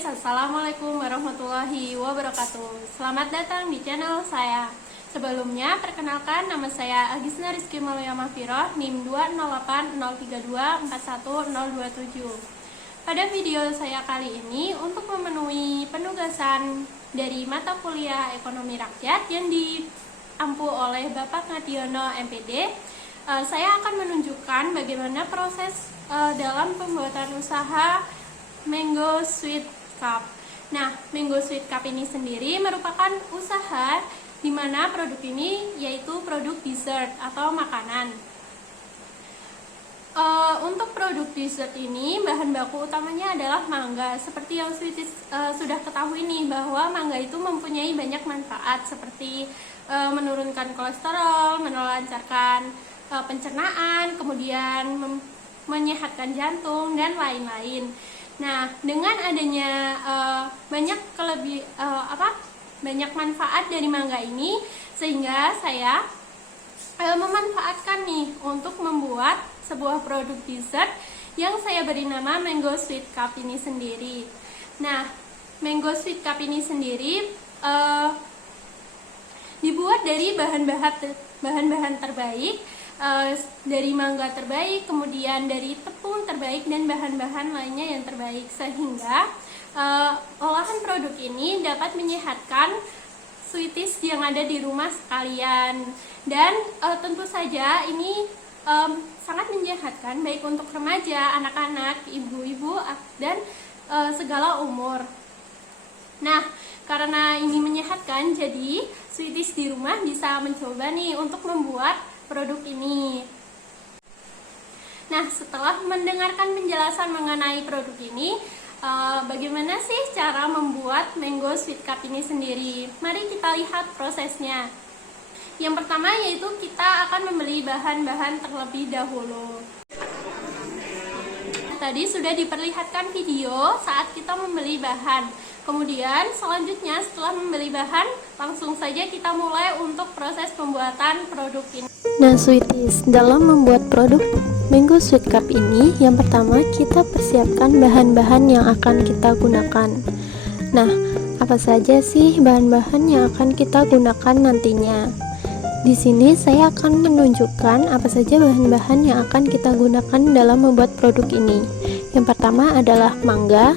guys, assalamualaikum warahmatullahi wabarakatuh. Selamat datang di channel saya. Sebelumnya, perkenalkan nama saya Agisna Rizky Maulaya Mafiroh, NIM 20803241027. Pada video saya kali ini, untuk memenuhi penugasan dari mata kuliah Ekonomi Rakyat yang diampu oleh Bapak Ngadiono MPD, saya akan menunjukkan bagaimana proses dalam pembuatan usaha Mango Sweet Cup. Nah, Mango Sweet Cup ini sendiri merupakan usaha di mana produk ini yaitu produk dessert atau makanan. Untuk produk dessert ini bahan baku utamanya adalah mangga. Seperti yang Sweeties sudah ketahui nih, bahwa mangga itu mempunyai banyak manfaat seperti menurunkan kolesterol, melancarkan pencernaan, kemudian menyehatkan jantung dan lain-lain. Nah, dengan adanya banyak manfaat dari mangga ini, sehingga saya memanfaatkan nih untuk membuat sebuah produk dessert yang saya beri nama Mango Sweet Cup ini sendiri. Nah, Mango Sweet Cup ini sendiri dibuat dari bahan-bahan terbaik, dari mangga terbaik, kemudian dari tepung terbaik, dan bahan-bahan lainnya yang terbaik, sehingga olahan produk ini dapat menyehatkan Sweeties yang ada di rumah sekalian. Dan tentu saja ini sangat menyehatkan baik untuk remaja, anak-anak, ibu-ibu, dan segala umur. Nah, karena ini menyehatkan, jadi Sweeties di rumah bisa mencoba nih untuk membuat produk ini. Nah, setelah mendengarkan penjelasan mengenai produk ini, bagaimana sih cara membuat Mango Sweet Cup ini sendiri? Mari kita lihat prosesnya. Yang pertama yaitu kita akan membeli bahan-bahan terlebih dahulu. Tadi sudah diperlihatkan video saat kita membeli bahan. Kemudian selanjutnya setelah membeli bahan, langsung saja kita mulai untuk proses pembuatan produk ini. Nah, Sweeties, dalam membuat produk Mango Sweet Cup ini, yang pertama kita persiapkan bahan-bahan yang akan kita gunakan. Nah, apa saja sih bahan-bahan yang akan kita gunakan nantinya? Di sini saya akan menunjukkan apa saja bahan-bahan yang akan kita gunakan dalam membuat produk ini. Yang pertama adalah mangga,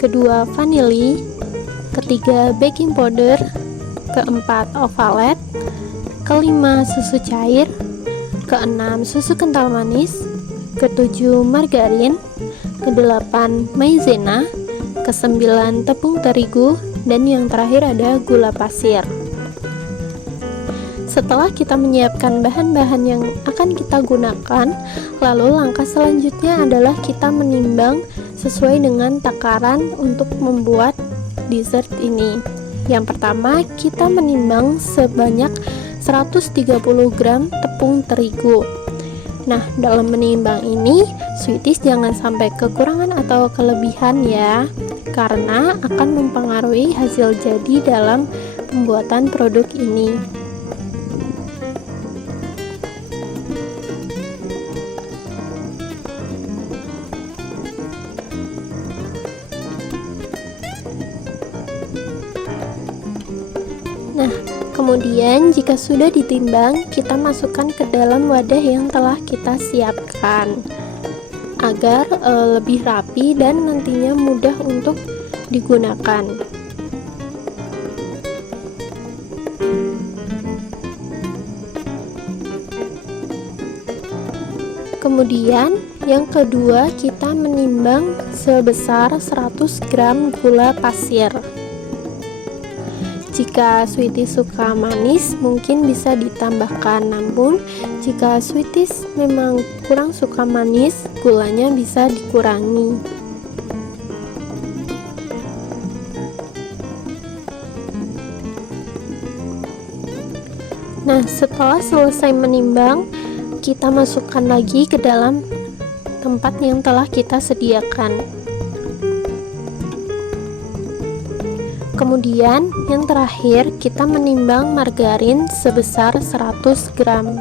kedua vanili, ketiga baking powder, keempat ovalet, kelima susu cair, keenam susu kental manis, ketujuh margarin, kedelapan maizena, kesembilan tepung terigu, dan yang terakhir ada gula pasir. Setelah kita menyiapkan bahan-bahan yang akan kita gunakan, lalu langkah selanjutnya adalah kita menimbang sesuai dengan takaran untuk membuat dessert ini. Yang pertama, kita menimbang sebanyak 130 gram tepung terigu. Nah, dalam menimbang ini, Sweeties jangan sampai kekurangan atau kelebihan ya, karena akan mempengaruhi hasil jadi dalam pembuatan produk ini. Nah, kemudian jika sudah ditimbang, kita masukkan ke dalam wadah yang telah kita siapkan agar lebih rapi dan nantinya mudah untuk digunakan. Kemudian yang kedua, kita menimbang sebesar 100 gram gula pasir. Jika Sweeties suka manis, mungkin bisa ditambahkan, namun jika Sweeties memang kurang suka manis, gulanya bisa dikurangi. Nah, setelah selesai menimbang, kita masukkan lagi ke dalam tempat yang telah kita sediakan. Kemudian yang terakhir, kita menimbang margarin sebesar 100 gram.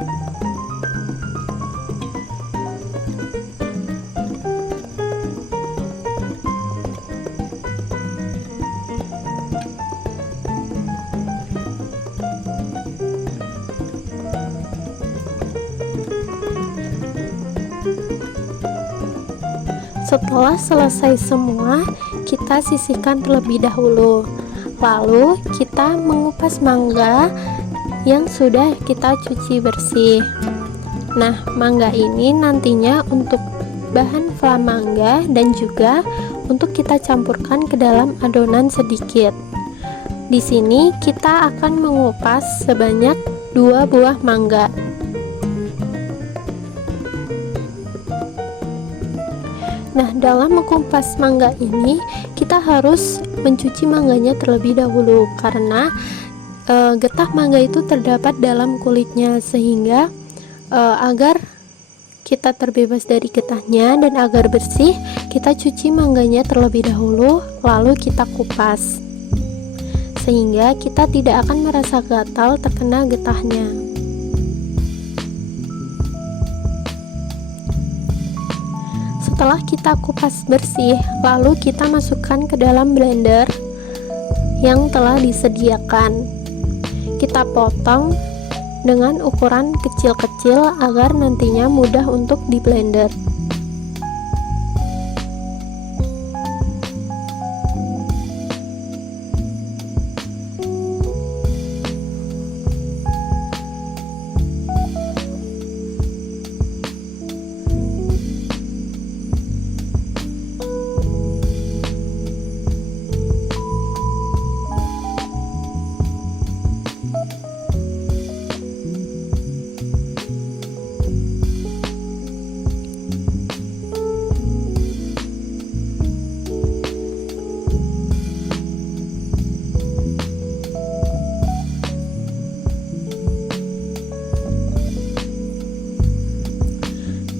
Setelah selesai semua, kita sisihkan terlebih dahulu. Lalu kita mengupas mangga yang sudah kita cuci bersih. Nah, mangga ini nantinya untuk bahan fla mangga dan juga untuk kita campurkan ke dalam adonan sedikit. Di sini kita akan mengupas sebanyak 2 buah mangga. Nah, dalam mengupas mangga ini kita harus mencuci mangganya terlebih dahulu karena getah mangga itu terdapat dalam kulitnya, sehingga agar kita terbebas dari getahnya dan agar bersih, kita cuci mangganya terlebih dahulu lalu kita kupas, sehingga kita tidak akan merasa gatal terkena getahnya. Setelah kita kupas bersih, lalu kita masukkan ke dalam blender yang telah disediakan. Kita potong dengan ukuran kecil-kecil agar nantinya mudah untuk di blender.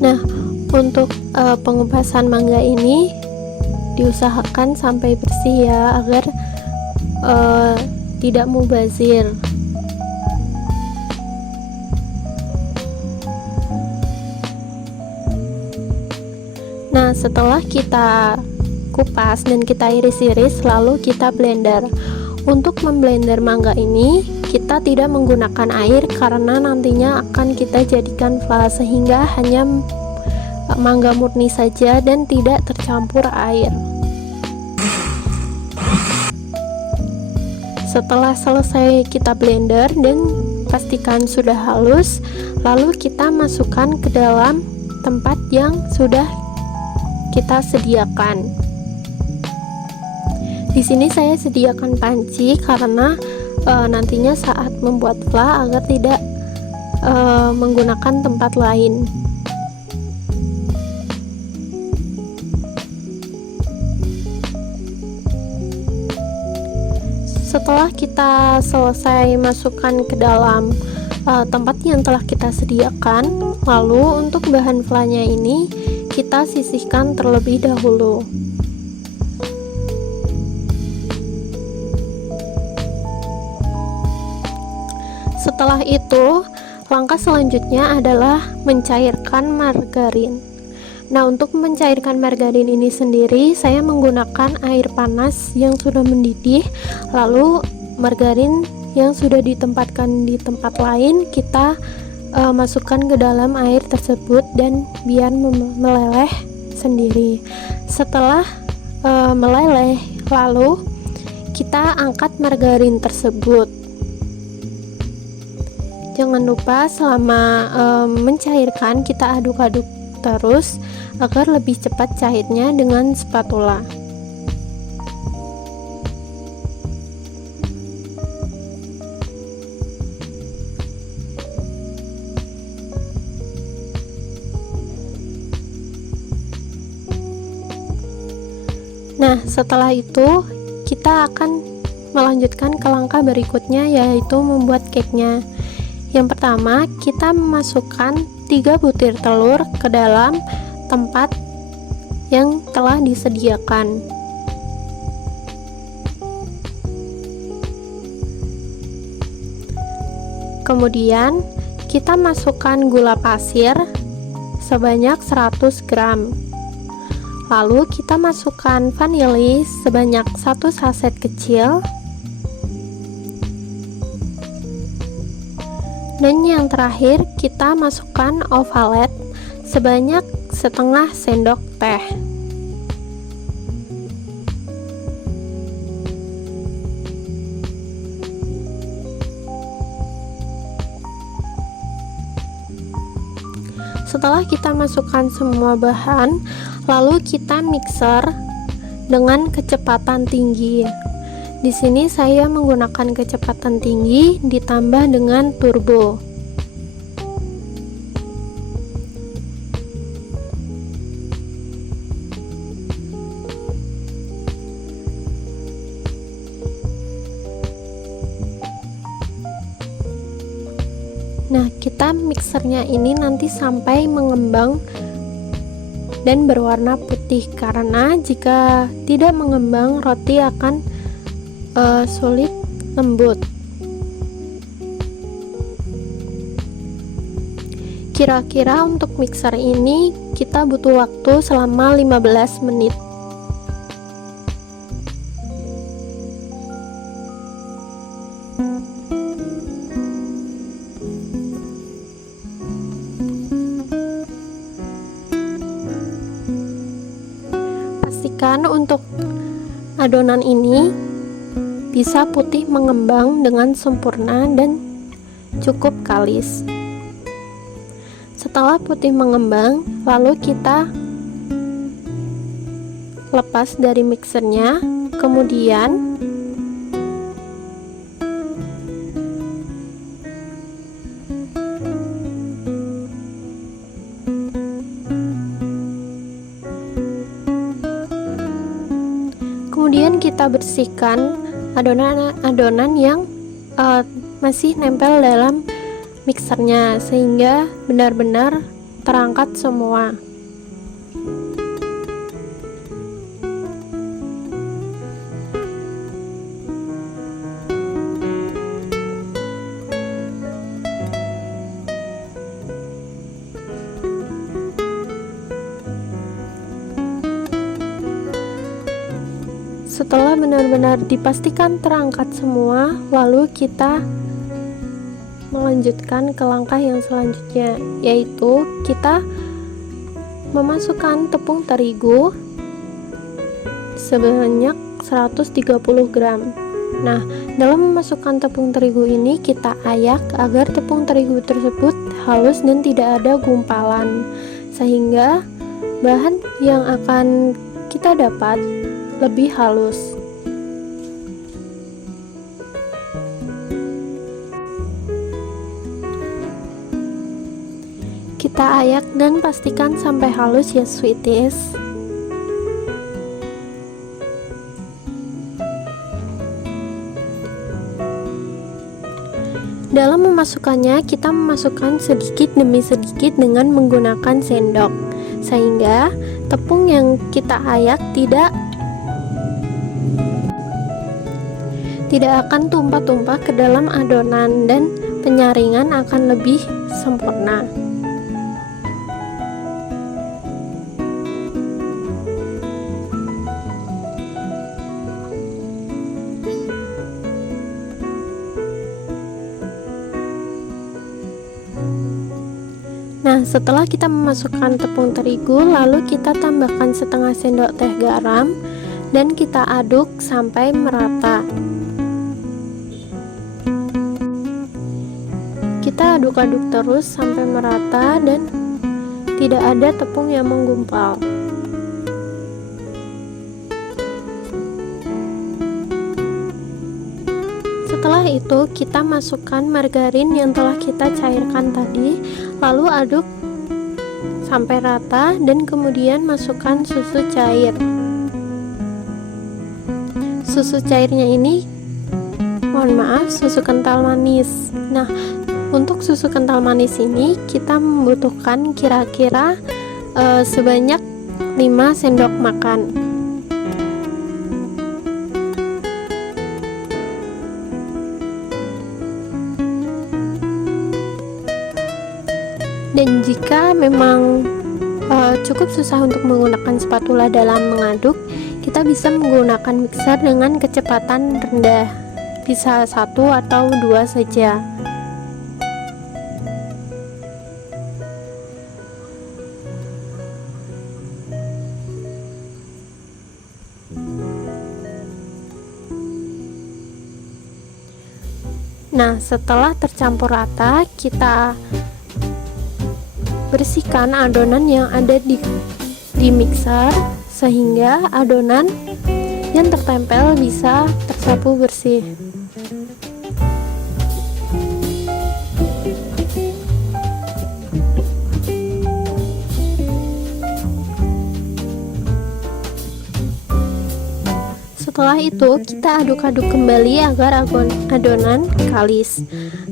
Nah, untuk pengupasan mangga ini diusahakan sampai bersih ya, agar tidak mubazir. Nah, setelah kita kupas dan kita iris-iris, lalu kita blender. Untuk memblender mangga ini kita tidak menggunakan air karena nantinya akan kita jadikan fla, sehingga hanya mangga murni saja dan tidak tercampur air. Setelah selesai kita blender dan pastikan sudah halus, lalu kita masukkan ke dalam tempat yang sudah kita sediakan. Di sini saya sediakan panci karena nantinya saat membuat fla agar tidak menggunakan tempat lain. Setelah kita selesai masukkan ke dalam tempat yang telah kita sediakan, lalu untuk bahan flanya ini kita sisihkan terlebih dahulu. Setelah itu, langkah selanjutnya adalah mencairkan margarin. Nah, untuk mencairkan margarin ini sendiri, saya menggunakan air panas yang sudah mendidih, lalu margarin yang sudah ditempatkan di tempat lain kita masukkan ke dalam air tersebut dan biar meleleh sendiri. Setelah meleleh, lalu kita angkat margarin tersebut. Jangan lupa selama mencairkan kita aduk-aduk terus agar lebih cepat cairnya dengan spatula. Nah, setelah itu kita akan melanjutkan ke langkah berikutnya, yaitu membuat cake-nya. Yang pertama, kita memasukkan 3 butir telur ke dalam tempat yang telah disediakan. Kemudian, kita masukkan gula pasir sebanyak 100 gram. Lalu kita masukkan vanili sebanyak 1 saset kecil. Dan yang terakhir, kita masukkan ovalet sebanyak setengah sendok teh. setelah kita masukkan semua bahan, lalu kita mixer dengan kecepatan tinggi. Di sini saya menggunakan kecepatan tinggi ditambah dengan turbo. Nah, kita mixernya ini nanti sampai mengembang dan berwarna putih, karena jika tidak mengembang roti akan sulit lembut. Kira-kira untuk mixer ini kita butuh waktu selama 15 menit. Pastikan untuk adonan ini bisa putih mengembang dengan sempurna dan cukup kalis. Setelah putih mengembang, lalu kita lepas dari mixernya, kemudian kita bersihkan adonan-adonan yang masih nempel dalam mixernya, sehingga benar-benar terangkat semua. Setelah benar-benar dipastikan terangkat semua, lalu kita melanjutkan ke langkah yang selanjutnya, yaitu kita memasukkan tepung terigu sebanyak 130 gram. Nah, dalam memasukkan tepung terigu ini kita ayak agar tepung terigu tersebut halus dan tidak ada gumpalan, sehingga bahan yang akan kita dapat lebih halus. Kita ayak dan pastikan sampai halus ya sweeties. Dalam memasukkannya, kita memasukkan sedikit demi sedikit dengan menggunakan sendok, sehingga tepung yang kita ayak tidak akan tumpah-tumpah ke dalam adonan dan penyaringan akan lebih sempurna. Nah, setelah kita memasukkan tepung terigu, lalu kita tambahkan setengah sendok teh garam dan kita aduk sampai merata. Kita aduk-aduk terus sampai merata dan tidak ada tepung yang menggumpal. Setelah itu kita masukkan margarin yang telah kita cairkan tadi, lalu aduk sampai rata dan kemudian masukkan susu cair. Susu cairnya ini, mohon maaf, susu kental manis. Nah, untuk susu kental manis ini kita membutuhkan kira-kira sebanyak 5 sendok makan. Dan jika memang cukup susah untuk menggunakan spatula dalam mengaduk, kita bisa menggunakan mixer dengan kecepatan rendah, bisa 1 atau 2 saja. Nah, setelah tercampur rata, kita bersihkan adonan yang ada di mixer sehingga adonan yang tertempel bisa tersapu bersih. Setelah itu kita aduk-aduk kembali agar adonan kalis.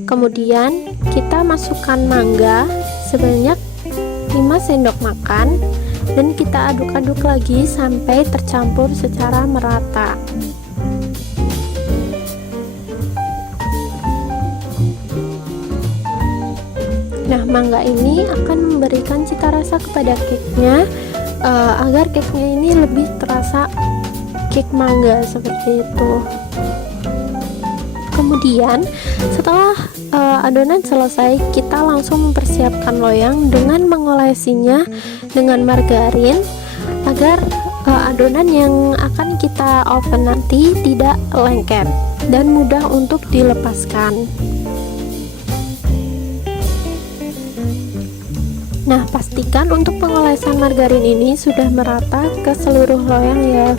Kemudian kita masukkan mangga sebanyak 5 sendok makan dan kita aduk-aduk lagi sampai tercampur secara merata. Nah, mangga ini akan memberikan cita rasa kepada cake-nya agar cake-nya ini lebih terasa cake mangga seperti itu. Kemudian setelah adonan selesai, kita langsung mempersiapkan loyang dengan mengolesinya dengan margarin agar adonan yang akan kita oven nanti tidak lengket dan mudah untuk dilepaskan. Nah, pastikan untuk pengolesan margarin ini sudah merata ke seluruh loyang ya,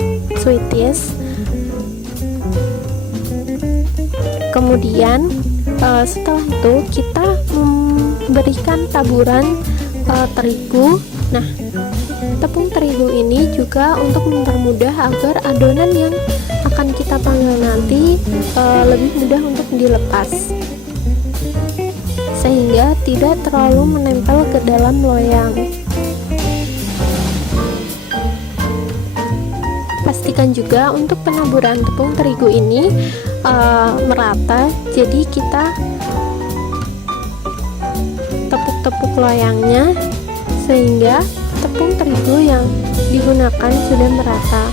sweeties. Kemudian setelah itu kita memberikan taburan terigu. Nah, tepung terigu ini juga untuk mempermudah agar adonan yang akan kita panggang nanti lebih mudah untuk dilepas, sehingga tidak terlalu menempel ke dalam loyang. Pastikan juga untuk penaburan tepung terigu ini merata, jadi kita tepuk-tepuk loyangnya sehingga tepung terigu yang digunakan sudah merata.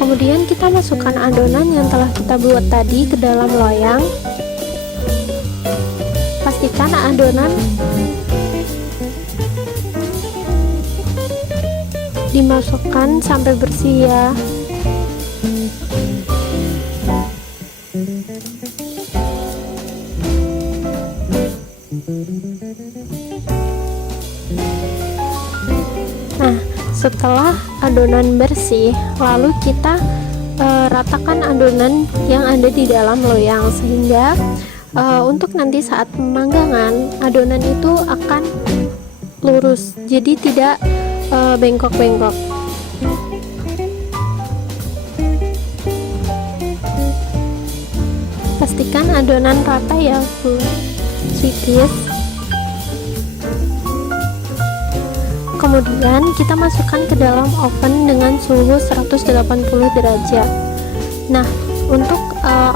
Kemudian kita masukkan adonan yang telah kita buat tadi ke dalam loyang. Pastikan adonan dimasukkan sampai bersih ya. Nah, setelah adonan bersih, lalu kita ratakan adonan yang ada di dalam loyang sehingga untuk nanti saat pemanggangan adonan itu akan lurus, jadi tidak bengkok-bengkok. Pastikan adonan rata ya, sweeties. Kemudian kita masukkan ke dalam oven dengan suhu 180 derajat. Nah, untuk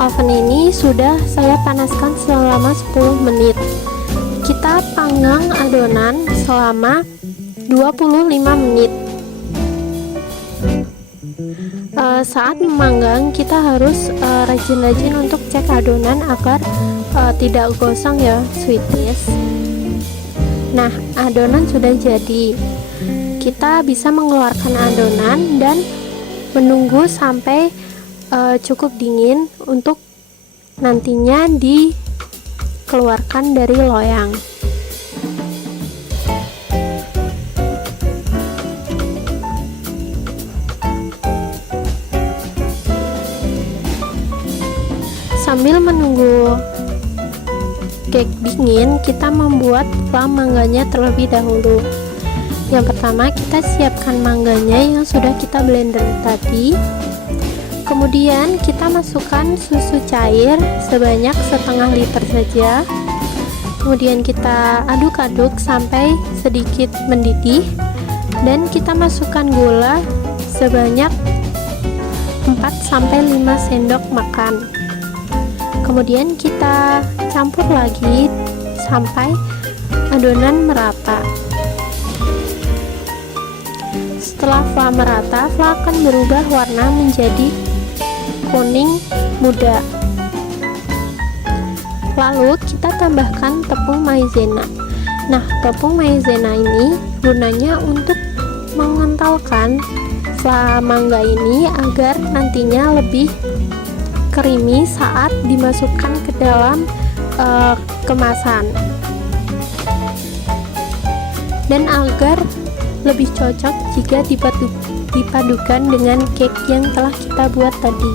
oven ini sudah saya panaskan selama 10 menit. Kita panggang adonan selama 25 menit. Saat memanggang kita harus rajin-rajin untuk cek adonan agar tidak gosong ya, sweeties. Nah, adonan sudah jadi. Kita bisa mengeluarkan adonan dan menunggu sampai cukup dingin untuk nantinya dikeluarkan dari loyang. Sambil menunggu cake dingin, kita membuat flam mangganya terlebih dahulu. Yang pertama, kita siapkan mangganya yang sudah kita blender tadi. Kemudian kita masukkan susu cair sebanyak setengah liter saja. Kemudian kita aduk-aduk sampai sedikit mendidih, dan kita masukkan gula sebanyak 4-5 sendok makan. Kemudian kita campur lagi sampai adonan merata. Setelah flam merata, flam akan berubah warna menjadi kuning muda. Lalu kita tambahkan tepung maizena. Nah, tepung maizena ini gunanya untuk mengentalkan flam mangga ini agar nantinya lebih creamy saat dimasukkan ke dalam kemasan. dan agar lebih cocok jika dipadukan dengan cake yang telah kita buat tadi.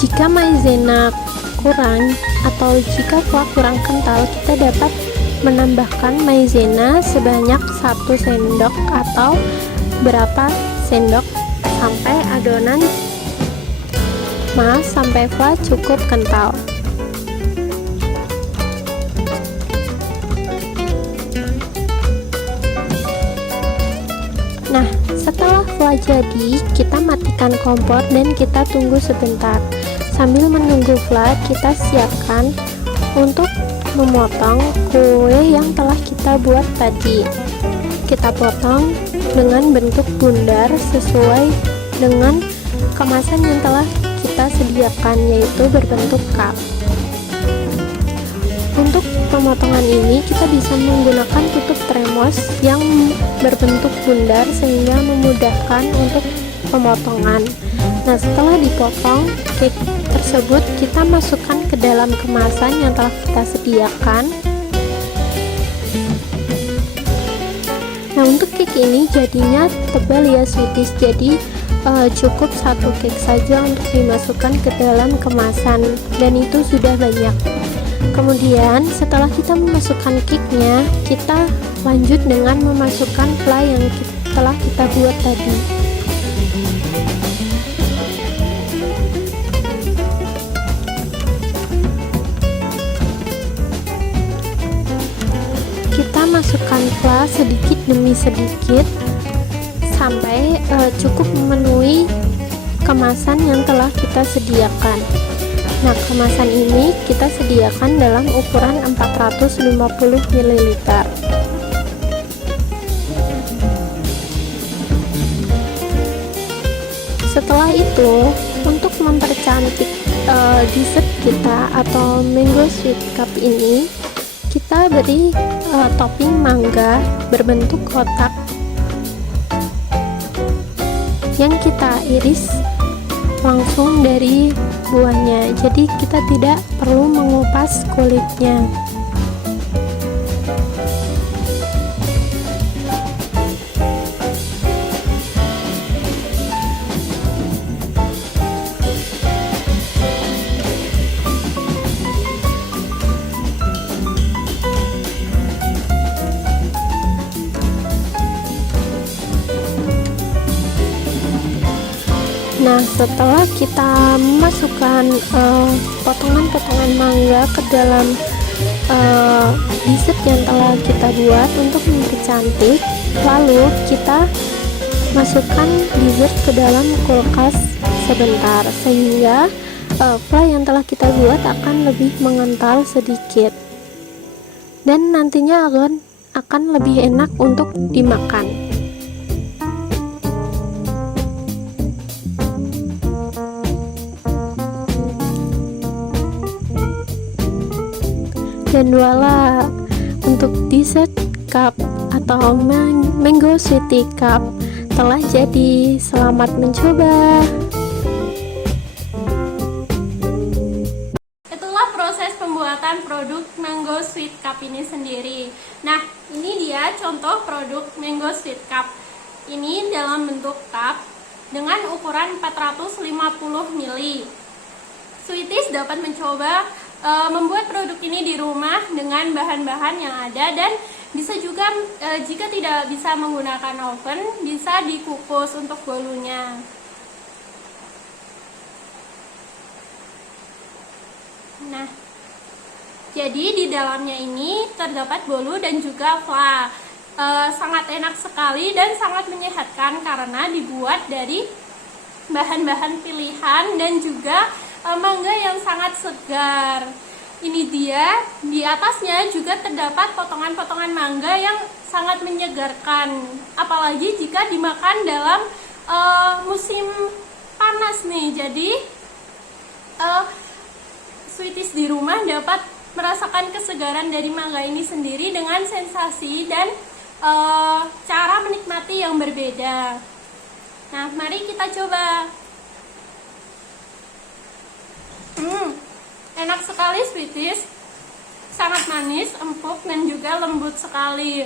Jika maizena kurang atau jika kuah kurang kental, kita dapat menambahkan maizena sebanyak 1 sendok atau berapa sendok sampai adonan sampai fla cukup kental. Nah, setelah fla jadi, kita matikan kompor dan kita tunggu sebentar. Sambil menunggu fla, kita siapkan untuk memotong kue yang telah kita buat tadi. Kita potong dengan bentuk bundar sesuai dengan kemasan yang telah kita sediakan, yaitu berbentuk cup. Untuk pemotongan ini kita bisa menggunakan tutup termos yang berbentuk bundar sehingga memudahkan untuk pemotongan. Nah, setelah dipotong cake tersebut, kita masukkan ke dalam kemasan yang telah kita sediakan. Nah, untuk cake ini jadinya tebal ya sweeties, jadi cukup 1 cake saja untuk dimasukkan ke dalam kemasan, dan itu sudah banyak. Kemudian setelah kita memasukkan cake-nya, kita lanjut dengan memasukkan fla yang telah kita buat tadi. Kita masukkan fla sedikit demi sedikit sampai cukup memenuhi kemasan yang telah kita sediakan. Nah, kemasan ini kita sediakan dalam ukuran 450 ml. Setelah itu, untuk mempercantik dessert kita atau mango sweet cup ini, kita beri topping mangga berbentuk kotak yang kita iris langsung dari buahnya, jadi kita tidak perlu mengupas kulitnya. Nah, setelah kita masukkan potongan-potongan mangga ke dalam dessert yang telah kita buat untuk mempercantik, lalu kita masukkan dessert ke dalam kulkas sebentar sehingga fla yang telah kita buat akan lebih mengental sedikit dan nantinya akan lebih enak untuk dimakan. Dan voila, untuk dessert cup atau mango sweetie cup telah jadi. Selamat mencoba. Itulah proses pembuatan produk mango sweet cup ini sendiri. Nah, ini dia contoh produk mango sweet cup. Ini dalam bentuk cup dengan ukuran 450 ml. Sweeties dapat mencoba membuat produk ini di rumah dengan bahan-bahan yang ada, dan bisa juga jika tidak bisa menggunakan oven, bisa dikukus untuk bolunya. Nah, jadi di dalamnya ini terdapat bolu dan juga fla. Sangat enak sekali dan sangat menyehatkan karena dibuat dari bahan-bahan pilihan dan juga mangga yang sangat segar. Ini dia, di atasnya juga terdapat potongan-potongan mangga yang sangat menyegarkan, apalagi jika dimakan dalam musim panas nih. Jadi sweeties di rumah dapat merasakan kesegaran dari mangga ini sendiri dengan sensasi dan cara menikmati yang berbeda. Nah, mari kita coba. Enak sekali sweeties, sangat manis, empuk, dan juga lembut sekali.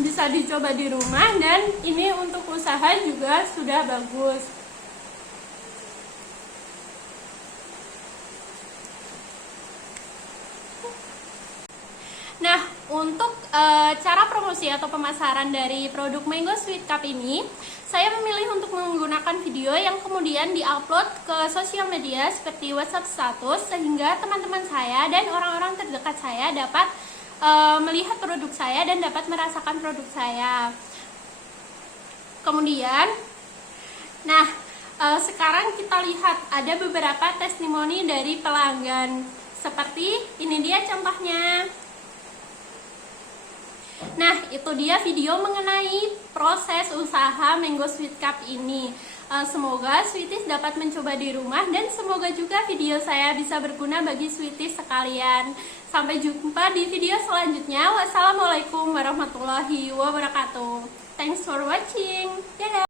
Bisa dicoba di rumah, dan ini untuk usaha juga sudah bagus. Nah, untuk cara promosi atau pemasaran dari produk Mango Sweet Cup ini, saya memilih untuk menggunakan video yang kemudian diupload ke sosial media seperti WhatsApp status, sehingga teman-teman saya dan orang-orang terdekat saya dapat melihat produk saya dan dapat merasakan produk saya. Kemudian, nah, sekarang kita lihat ada beberapa testimoni dari pelanggan. Seperti ini dia contohnya. Nah, itu dia video mengenai proses usaha Mango Sweet Cup ini. Semoga sweeties dapat mencoba di rumah, dan semoga juga video saya bisa berguna bagi sweeties sekalian. Sampai jumpa di video selanjutnya. Wassalamualaikum warahmatullahi wabarakatuh. Thanks for watching. Dadah.